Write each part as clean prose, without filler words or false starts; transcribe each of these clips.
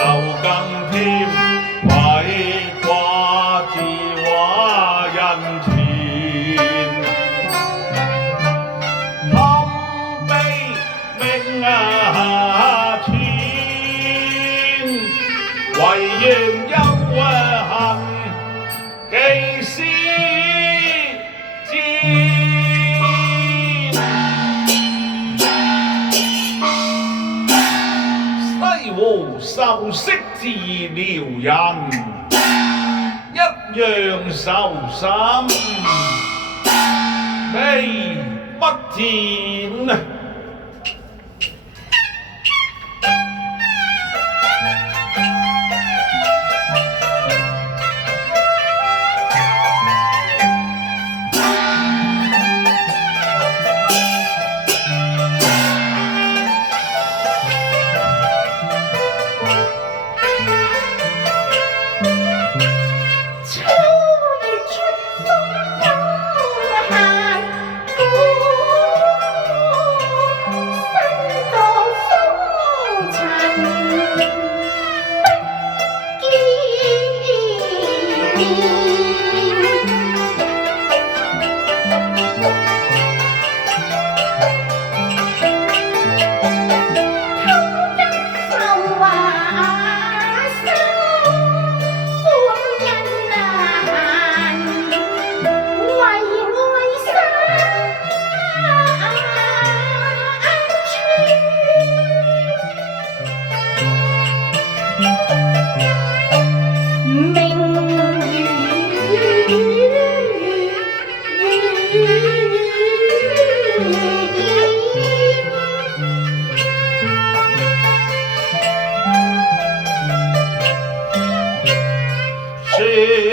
更添，為掛字畫人前，堪悲命千，唯願休恨記思戰。西湖受色治療人，一樣受心，悲不甜。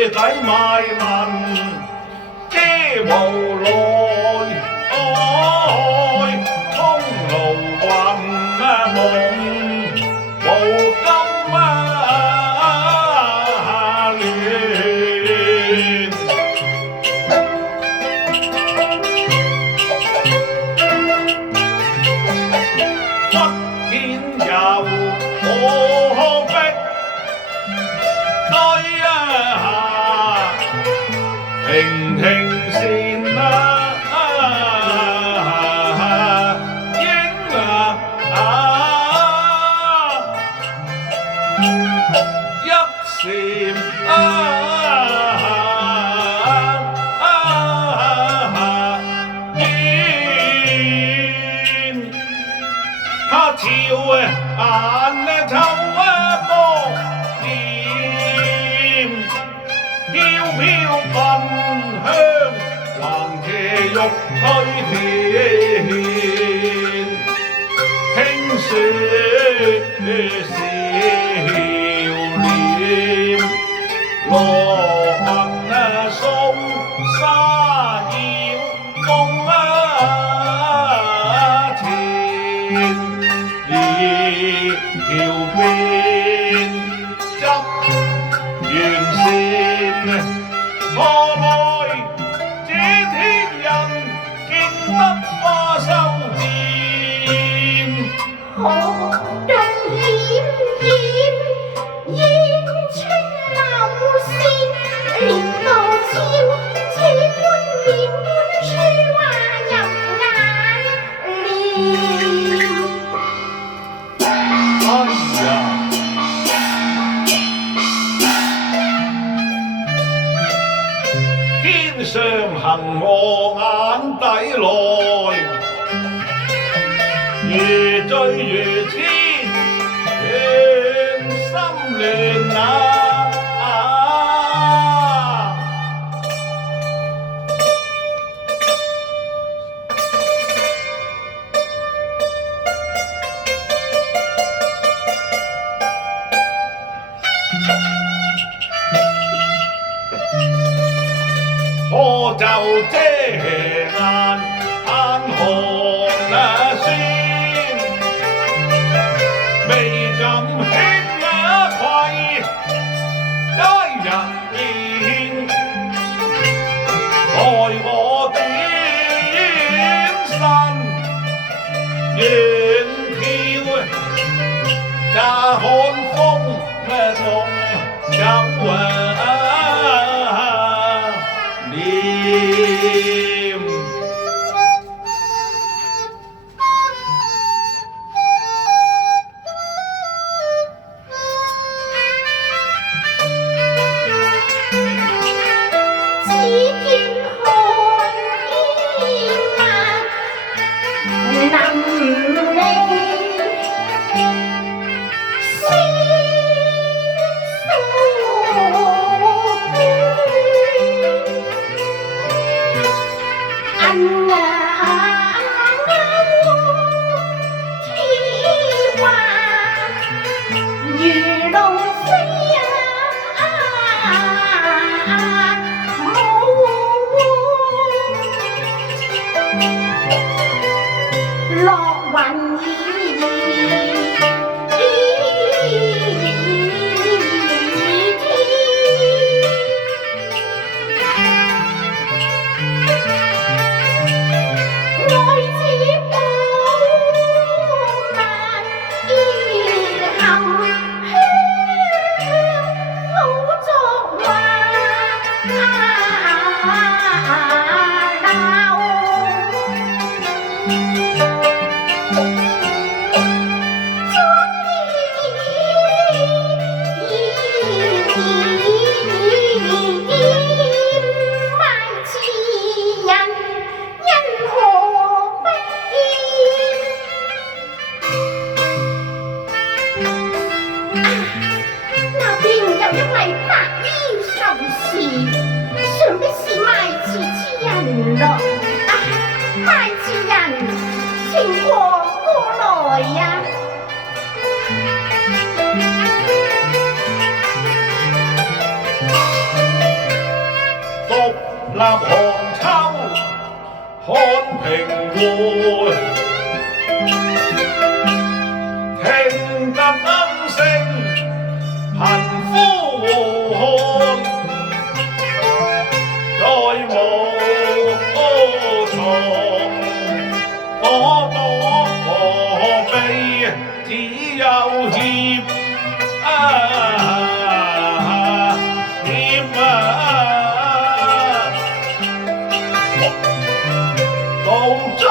底賣文遮無奈，通路混夢無金亂，忽見有可逼對停停先啦，應一閃見，他朝眼透波點。飄飄芬香，橫斜玉推天，輕說笑臉，羅文送沙謠風前，二橋邊執完善。何來這天人見得花修剪？何頓險險，煙川流線，連個超，這般面般書畫入眼簾。哎呀！天上行我眼底來，越追越痴，亂心亂啊！可就遮眼寒酸，未敢輕愧佳人面，待我短身遠眺，乍看風送走念。只見寒煙啊，淋漓星宿卷，暗啞天華如龍飛落雲兒愛子寶萬結含香，好作畫獨立寒秋看平緩，聽得鶯聲貧呼喚，再無藏躲避，只有怯道中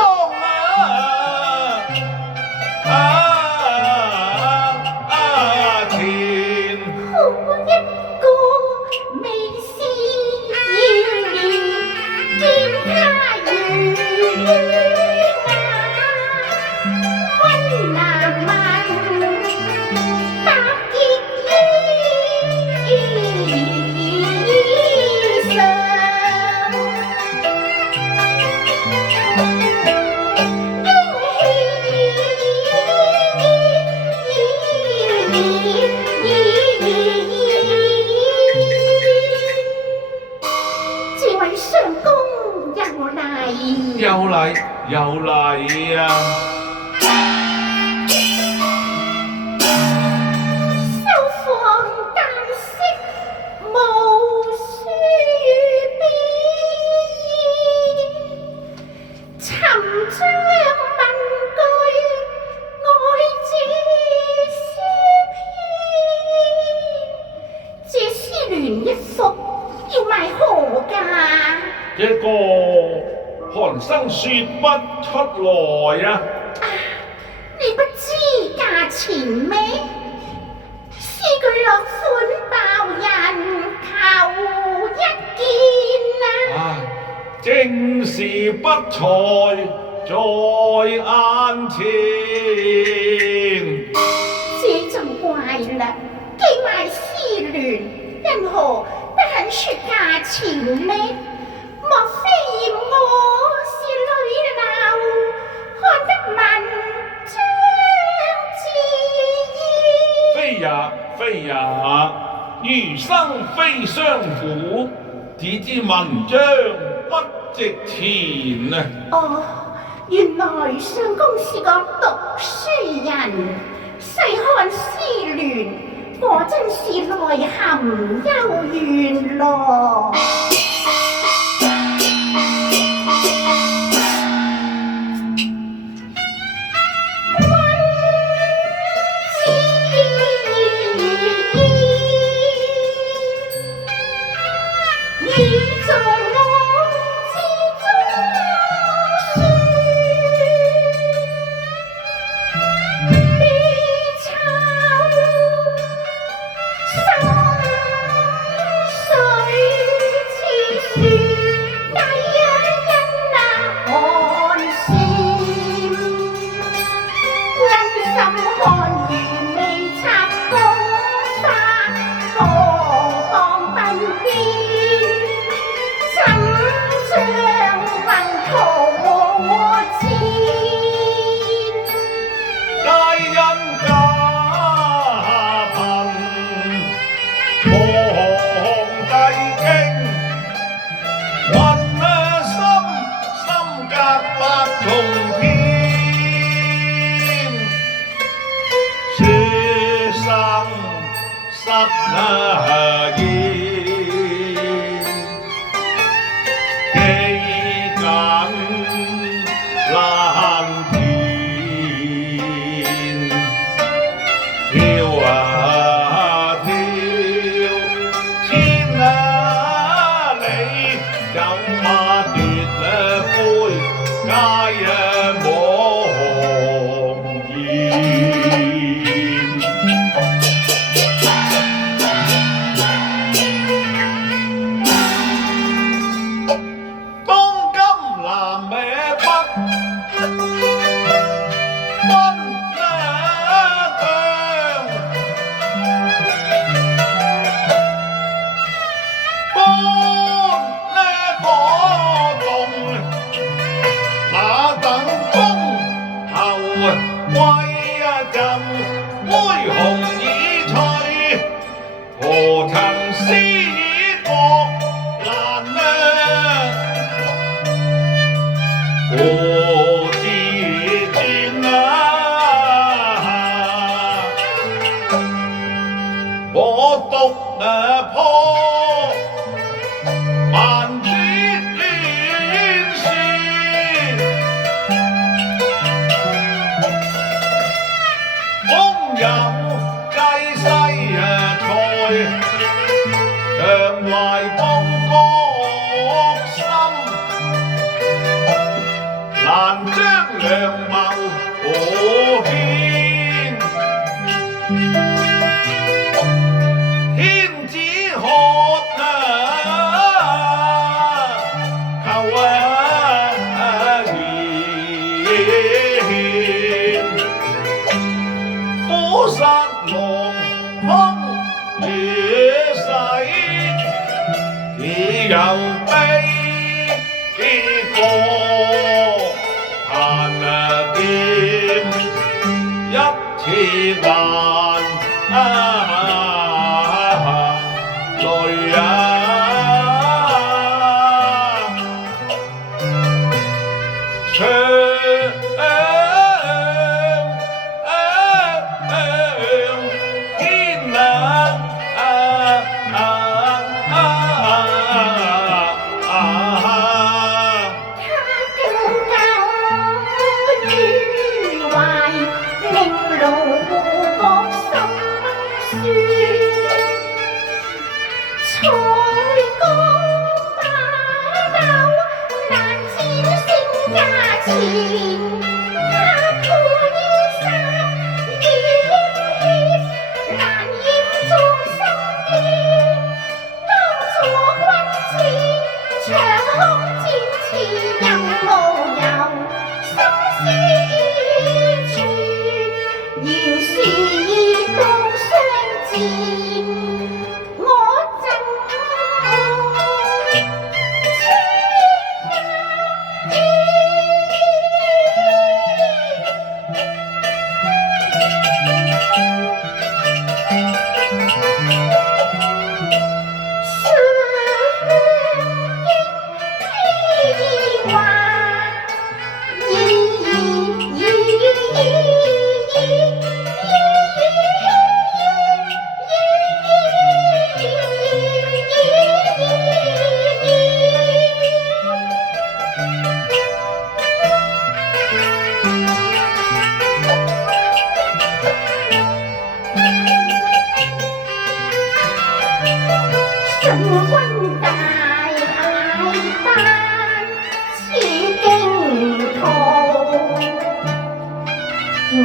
田。好一個微笑要見他如溫拿問答結衣裳。又嚟啊！收放間隙無書邊，尋章問句愛子詩篇，這詩聯一幅要賣何價？這個寒生說不出來啊！你不知價錢咩？詩句落款爆人求一件啊！正是不才在眼前，這就怪啦！既賣詩聯，因何不肯說價錢呢？莫非嫌我是女流，看得文章自厭？非也非也，餘生非相符，只知文章不值錢啊！哦，原來相公是個讀書人，細看詩聯，果真是內含幽怨咯。溫之從天，雪生失言，幾緊藍天，跳啊跳，千里有馬奪了杯，皆忘言。當今南歪北，分兩疆，搬呢個洞，那等公後歸陣，杯紅已翠，何曾思國難量？我自尊啊，我獨破萬枝亂旋，風有計世才，強懷報國心。難將良謀可牽，天子喝啊，求賢，虎殺狼兇野洗，只有悲歌。一次難淚啊！長天啊！宏阿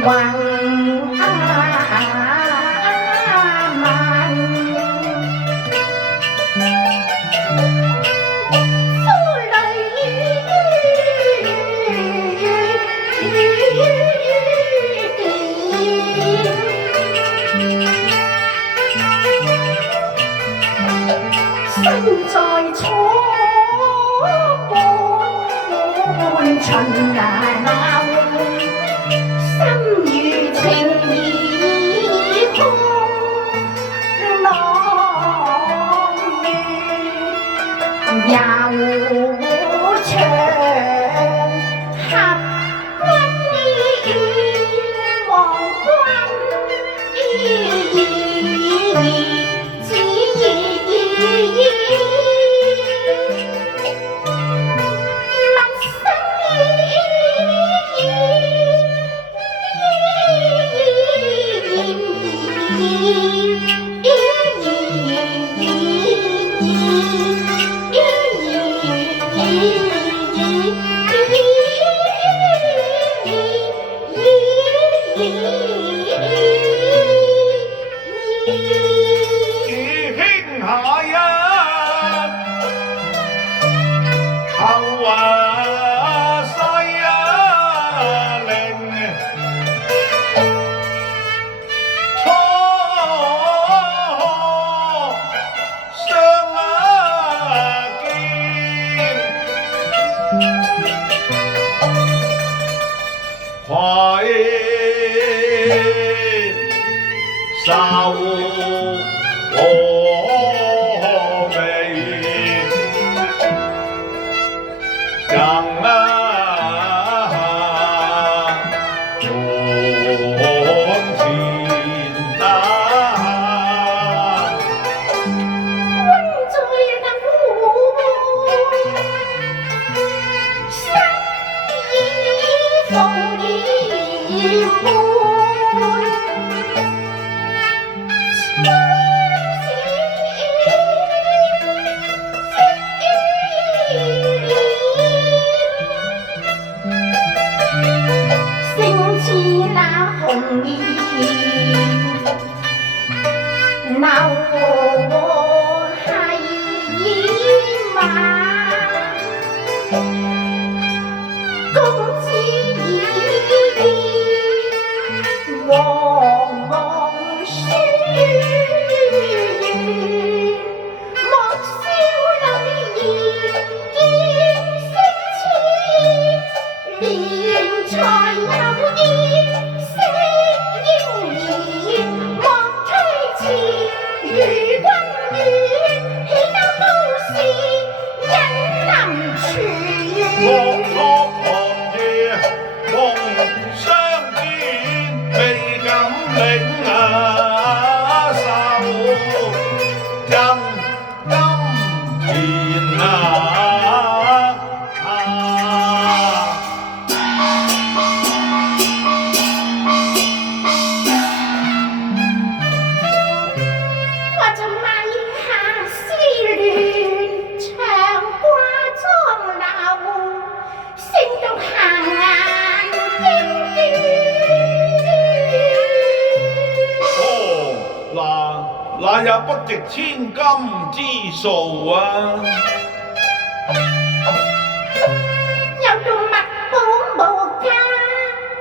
文，夫淚身在楚半秦樓。又長合義兄下一後西令初相見，快受那也不值千金之數啊！有道墨寶無價，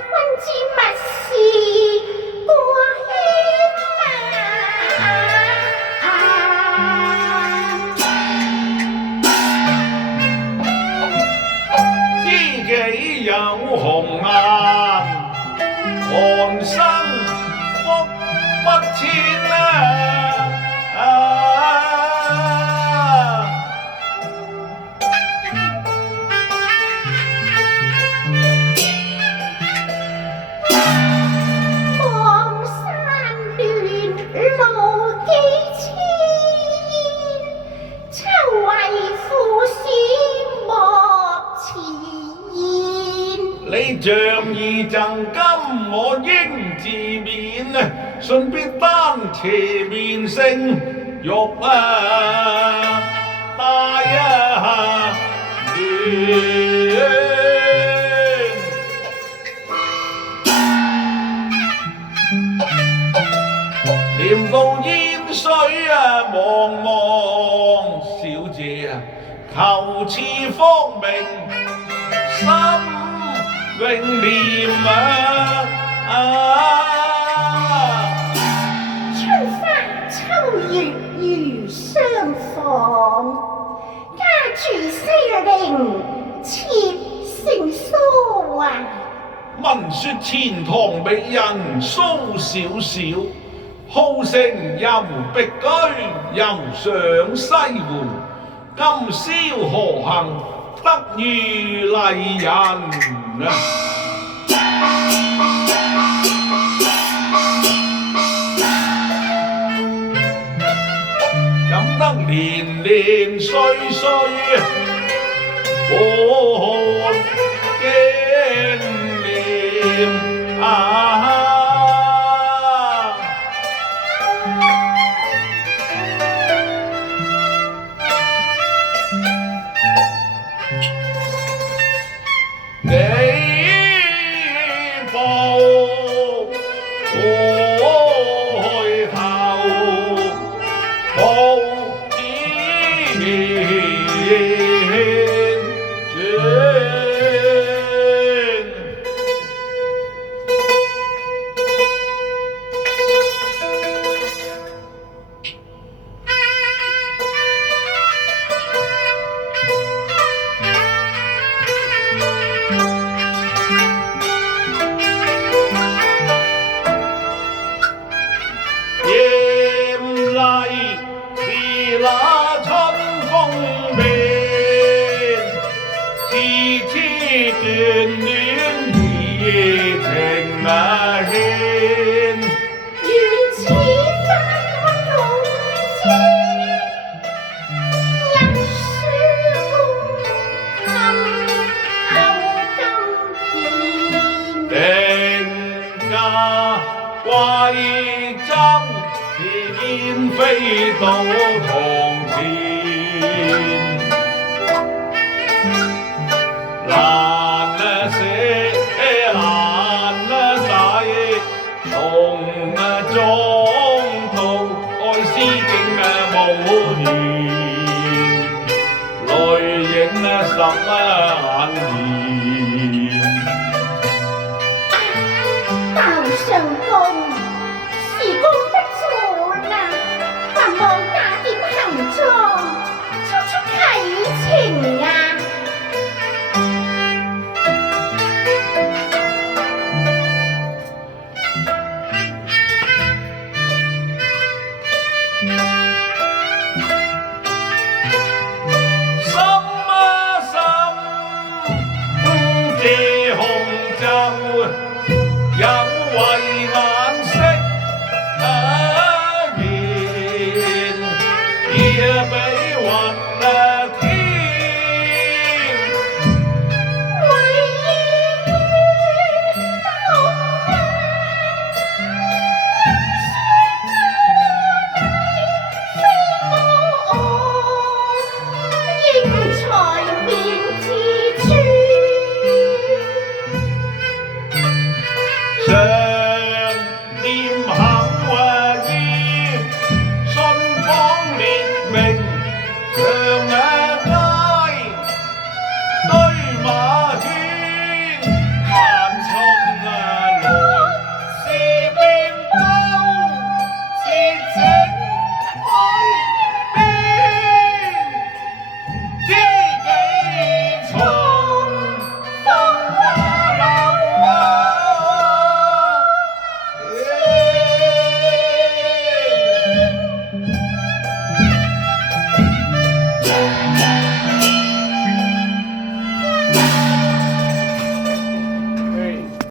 君知物是過謙知己有紅顏，寒生福不遷啊！望山亂路幾千，秋為父使莫遲延。你仗義贈金，我應自勉啊！順便單斜面勝玉啊，大啊亂，念到煙水啊茫茫，小姐啊求賜芳名，心永念啊！月如相逢，家住西陵妾姓蘇啊！聞說錢塘美人蘇小小，好勝遊碧居，又上西湖。今宵何幸得遇麗人啊！怎得年年歲歲看經念啊！你步暖意情牽。如此翻看同志，一書共琴後金殿。定家貴州，似燕飛到堂前。難捨難捨，從中途愛思境無言，淚影十